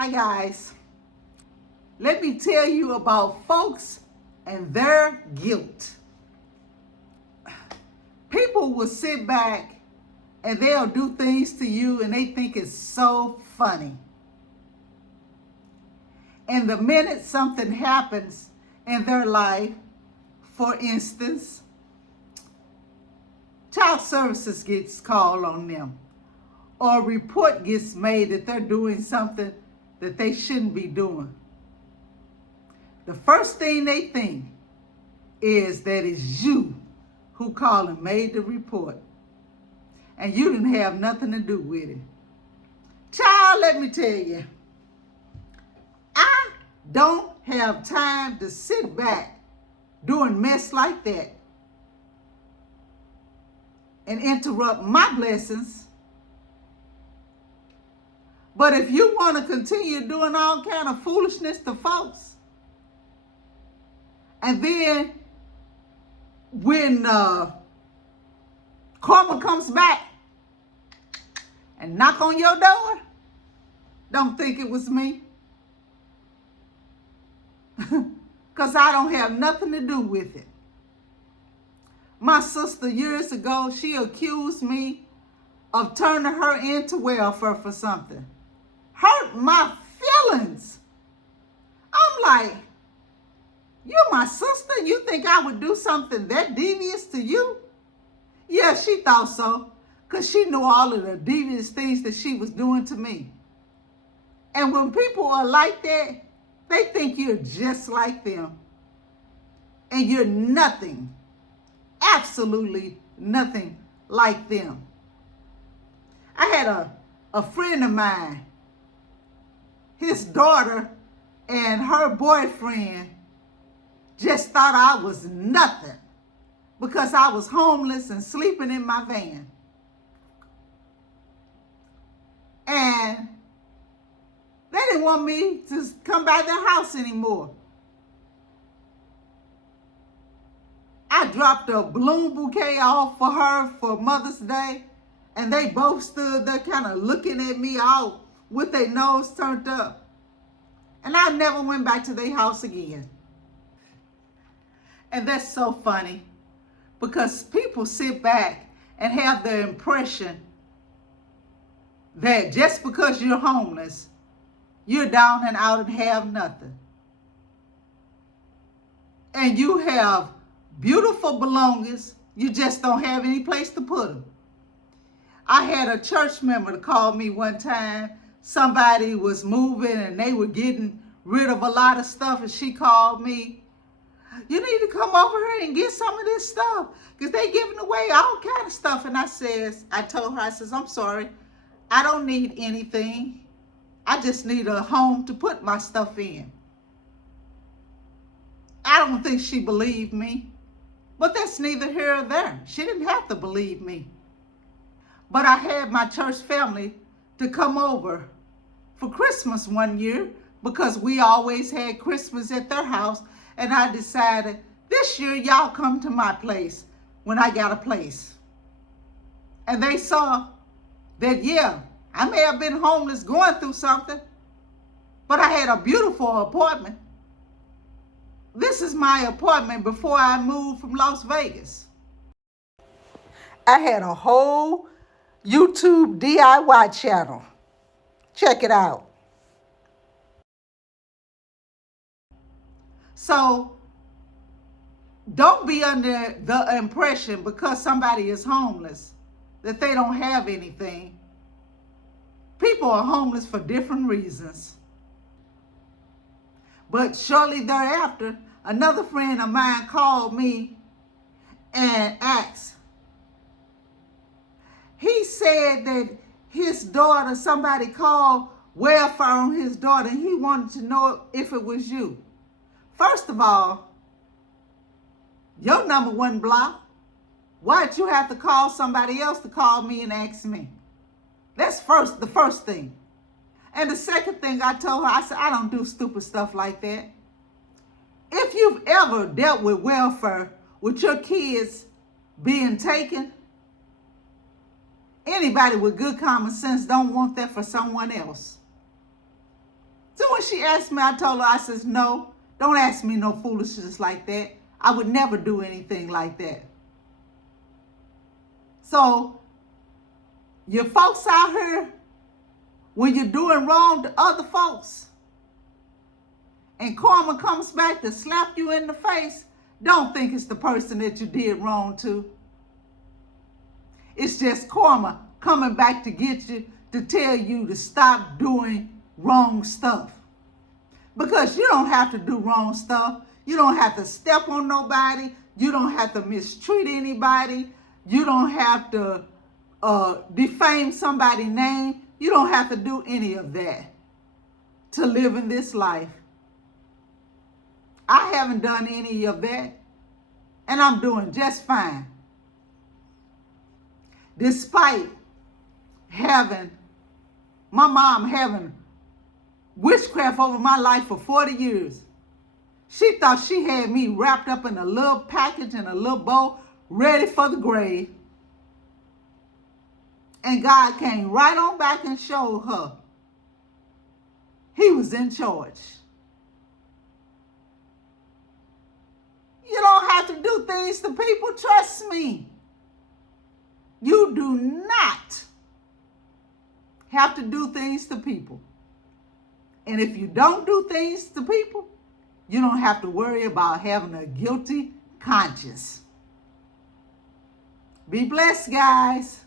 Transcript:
Hi guys, let me tell you about folks and their guilt. People will sit back and they'll do things to you and they think it's so funny. And the minute something happens in their life, for instance, child services gets called on them, or a report gets made that they're doing something that they shouldn't be doing, the first thing they think is that it's you who called and made the report, and you didn't have nothing to do with it. Child, let me tell you, I don't have time to sit back doing mess like that and interrupt my blessings. But if you want to continue doing all kind of foolishness to folks, and then when karma comes back and knock on your door, don't think it was me. Because I don't have nothing to do with it. My sister years ago, she accused me of turning her into welfare for something. Hurt my feelings. I'm like, you're my sister? You think I would do something that devious to you? Yeah, she thought so, because she knew all of the devious things that she was doing to me. And when people are like that, they think you're just like them. And you're nothing, absolutely nothing like them. I had a friend of mine, his daughter and her boyfriend just thought I was nothing because I was homeless and sleeping in my van. And they didn't want me to come by their house anymore. I dropped a balloon bouquet off for her for Mother's Day, and they both stood there kind of looking at me all with their nose turned up. And I never went back to their house again. And that's so funny because people sit back and have the impression that just because you're homeless, you're down and out and have nothing. And you have beautiful belongings, you just don't have any place to put them. I had a church member call me one time. Somebody was moving and they were getting rid of a lot of stuff, and she called me. You need to come over here and get some of this stuff because they giving away all kind of stuff. And I told her, I'm sorry, I don't need anything. I just need a home to put my stuff in. I don't think she believed me, but that's neither here or there. She didn't have to believe me. But I had my church family to come over for Christmas one year because we always had Christmas at their house. And I decided this year, y'all come to my place when I got a place. And they saw that, yeah, I may have been homeless going through something, but I had a beautiful apartment. This is my apartment before I moved from Las Vegas. I had a whole YouTube DIY channel. Check it out. So don't be under the impression because somebody is homeless that they don't have anything. People are homeless for different reasons. But shortly thereafter, another friend of mine called me and asked. He said that his daughter, somebody called welfare on his daughter, and he wanted to know if it was you. First of all, your number wasn't blocked. Why'd you have to call somebody else to call me and ask me? That's the first thing. And the second thing I told her, I said, I don't do stupid stuff like that. If you've ever dealt with welfare with your kids being taken, anybody with good common sense don't want that for someone else. So when she asked me, I told her, I says, no, don't ask me no foolishness like that. I would never do anything like that. So you folks out here, when you're doing wrong to other folks and karma comes back to slap you in the face, don't think it's the person that you did wrong to. It's just karma coming back to get you, to tell you to stop doing wrong stuff. Because you don't have to do wrong stuff. You don't have to step on nobody. You don't have to mistreat anybody. You don't have to defame somebody's name. You don't have to do any of that to live in this life. I haven't done any of that, and I'm doing just fine. Despite having my mom having witchcraft over my life for 40 years. She thought she had me wrapped up in a little package and a little bow, ready for the grave. And God came right on back and showed her He was in charge. You don't have to do things to people, trust me. You do not have to do things to people. And if you don't do things to people, you don't have to worry about having a guilty conscience. Be blessed, guys.